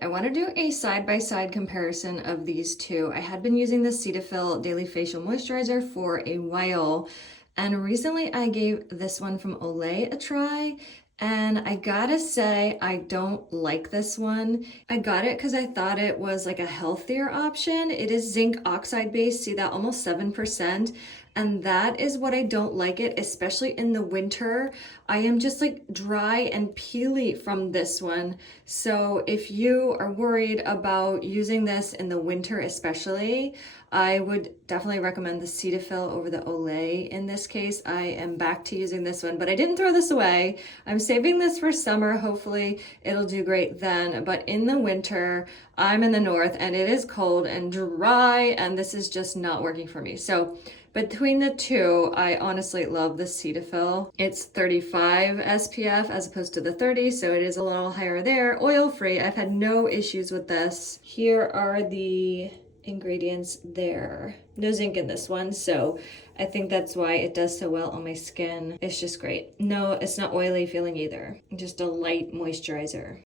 I want to do a side-by-side comparison of these two. I had been using the Cetaphil Daily Facial Moisturizer for a while, and recently I gave this one from Olay a try, and I gotta say, I don't like this one. I got it because I thought it was like a healthier option. It is zinc oxide based, see that, almost 7%. And that is what I don't like it, especially in the winter. I am just like dry and peely from this one. So if you are worried about using this in the winter especially, I would definitely recommend the Cetaphil over the Olay in this case. I am back to using this one, but I didn't throw this away. I'm saving this for summer. Hopefully it'll do great then. But in the winter, I'm in the north and it is cold and dry, and this is just not working for me. So between the two, I honestly love the Cetaphil. It's 35 SPF as opposed to the 30, so it is a little higher there. Oil-free. I've had no issues with this. Here are the ingredients there. No zinc in this one, so I think that's why it does so well on my skin. It's just great. No, it's not oily feeling either. Just a light moisturizer.